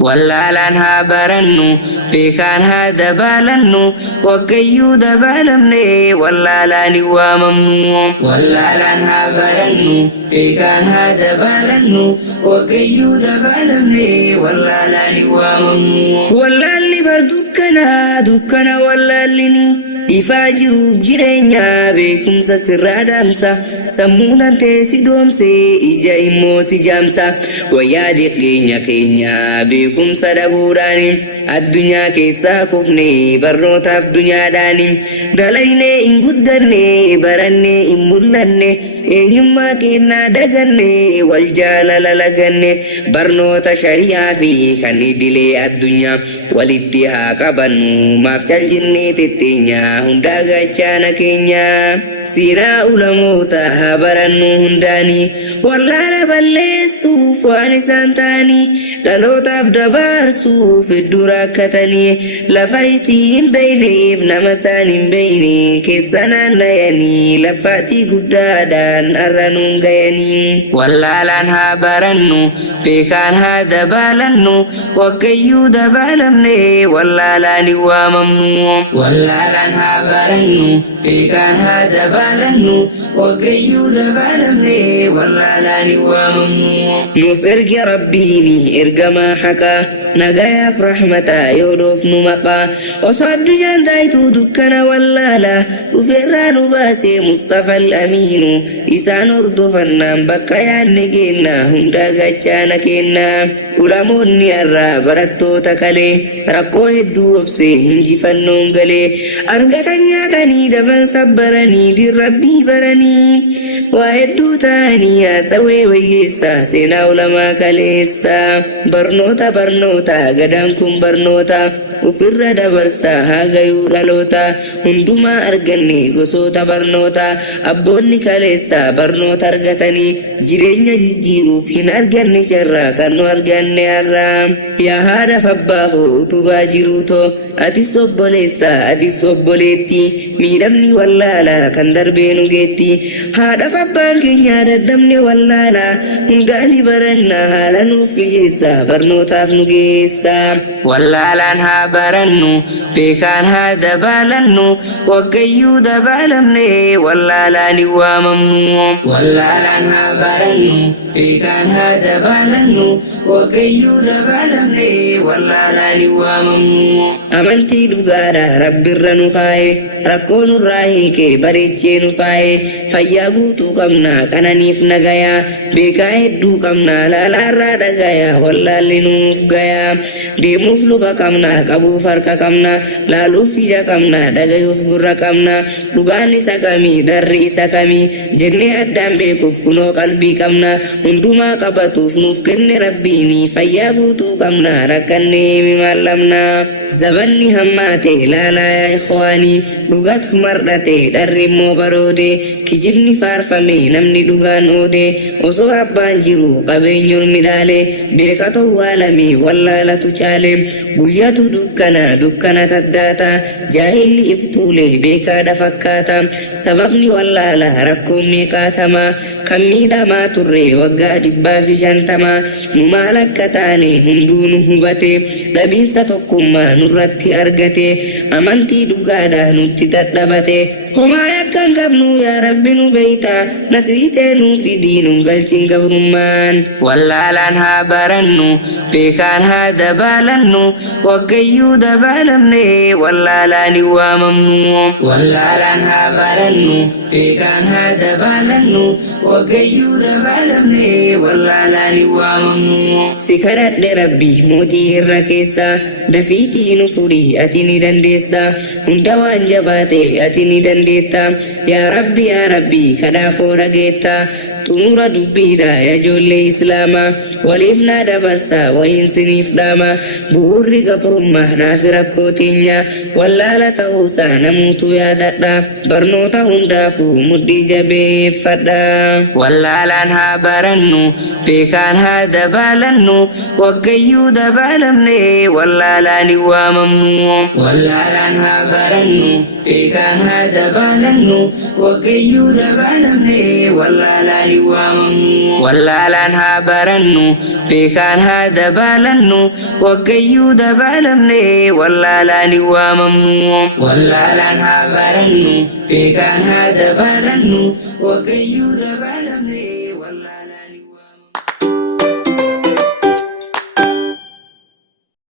واللالان ها برنو بيكان هذا بالنو وكيو دبالمني واللالان واممنو واللالان ها برنو بيكان هذا بالنو وكيو دبالمني واللالان واممنو واللالي بردكنا واللالني Ifajiruuf jireenya beekumsa sirraa daamsa sammuudhaan teessi doomse ija immoo si jaamsa wayyaa keenya beekumsa dhabuudhaan addunyaa keessaa kufne barnootaaf dunyaadhaan dalaynee hin guddanne barannee hin mul'anne eenyummaa keenyaa daganne wal jaalala laganne barnoota shari'aa fi kan idilee addunyaa walitti haa qabannu maaf caljennee tetteenyaa hundaa gachaana keenya siiraa ulamoota haa barannu hundaanii wallaala balleessuuf waan isaan ta'anii dhalootaaf dabarsuuf hedduu rakkatanii lafa isii hin beeyneef nama isaan hin beeyne keessa naannayanii lafaatii guddaadhaan har'a nuun gayanii wallaalaan haa barannu beekaan haa dabaalannu waggayyuu dabaalamne wallaalaan hin waamamnu wallaalaan haa barannu beekaan haa dabaalannu waggayyuu dabaalamne wallaalaan hin waamamnu nuuf erge rabbiini ergamaa haqaa nagayaaf rahmataa yoo dhoofnu maqaa osoo addunyaan taayituu dukkana wallaalaa dhufeerraa nu baasee Mustafa al-Amiinu isaan hordofannaan bakka yaadne keenna hundaa gachaana keenna ulamoonni har'aa barattoota kalee rakkoo hedduu obsee injifannoon galee argatan nyaatanii daban sabbaranii dirrabbii baranii waa hedduu ta'anii haasawee wayyeessaa seenaa ulamaa kaleessaa barnoota gadaan kun barnoota ufirra dabarsaa hagayuu dhaloota hundumaa arganne gosoota barnoota abboonni kaleessaa barnoota argatanii jireenya jijjiiruuf hin arganne carraa kan nu arganne har'aa yaa haadhaaf abbaa koo utubaa jiruutoo atis obboleessaa atis obboleetti miidhamni wallaalaa kan darbee nu geetti haadhaaf abbaan keenya daddabne wallaalaa hundaani barannaa haala nuuf biyyeessaa barnootaaf nu geessaa wallaalaan haa barannu beekaan haa dabaalannu waggayyuu dabaalamne wallaalaan hin waamamnu wallaalaan haa barannu beekaan haa dabaalannu waggayyuu dabaalamne wallaalaan hin waamamnu amantii dhugaadha rabbirra nu kaaye rakkoo nurraa hiikee bareechee nu faaye fayyaa guutuu qabna qananiif nagayaa beekaa hedduu qabna laalaarraa dhagayaa wallaalli nuuf gayaa deemuuf luka qabna qabuuf harka qabna laaluuf ija qabna dhagayuuf gurra qabna dhugaan isa kamii darri isa kamii jennee addaan beekuuf kunoo qalbii qabna hundumaa qabatuuf nuuf kenne rabbiini fayyaa guutuu qabna rakkannee mimaallamna zabanni hammaate laalaa yaa ikhwaanii dhugaatu mardhate dharri immoo baroode kijibni faarfame namni dhugaan oode osoo abbaan jiru qabeenyoon midhaale beekatoo waalame wallaalatu chaale guyyatu dukkana taddaata jaahilli iftuule beekaadha fakkaata sababni wallaala rakkoon meeqaatama kan miidhamaa turre waggaa 150 nu maal akka taane hunduu nu hubate dhabiinsa tokkummaa nurratti argate amantii dhugaadha nutti dadhabate homaa yakkan qabnu yaa rabbi nu beeyta nasiitee nuu fidii nu galchin gabrummaan wallaalaan haa barannu beekaan haa dabaalannu waggayyuu dabaalamne wallaalaan hin waamamnu wallaalaan haa barannu beekaan haa dabaalannu waggayyuu dabaalamne wallaalaan hin waamamnu si kadhadhe rabbi mootii irra keessa dafiitii nu furii ati ni dandeessa hunda waan jabaate ati ni dandeetta yaa rabbi kadhaa koo dhageetta xumura dubbiidha yaa ijoollee islaamaa waliif naa dabarsa wayiin siniif dhaama bu'uurri gabrummaadhaa fi rakkoo teenya wallaala ta'uusaa namuutu yaadadha barnoota hundaafuu mudhii jabeeffadha wallaalaan haa barannu beekaan haa dabaalannu waggayyuu dabaalamne wallaalaan hin waamamnu wallaalaan haa barannu beekaan haa dabaalannu waqayyuu dabaalamne wallaalaan waamamnu wallaalaan haa barannu beekaan haa dabaalannu waqayyuu dabaalamne wallaalaan waamamnu wallaalaan haa barannu beekaan haa dabaalannu waqayyuu dabaalamne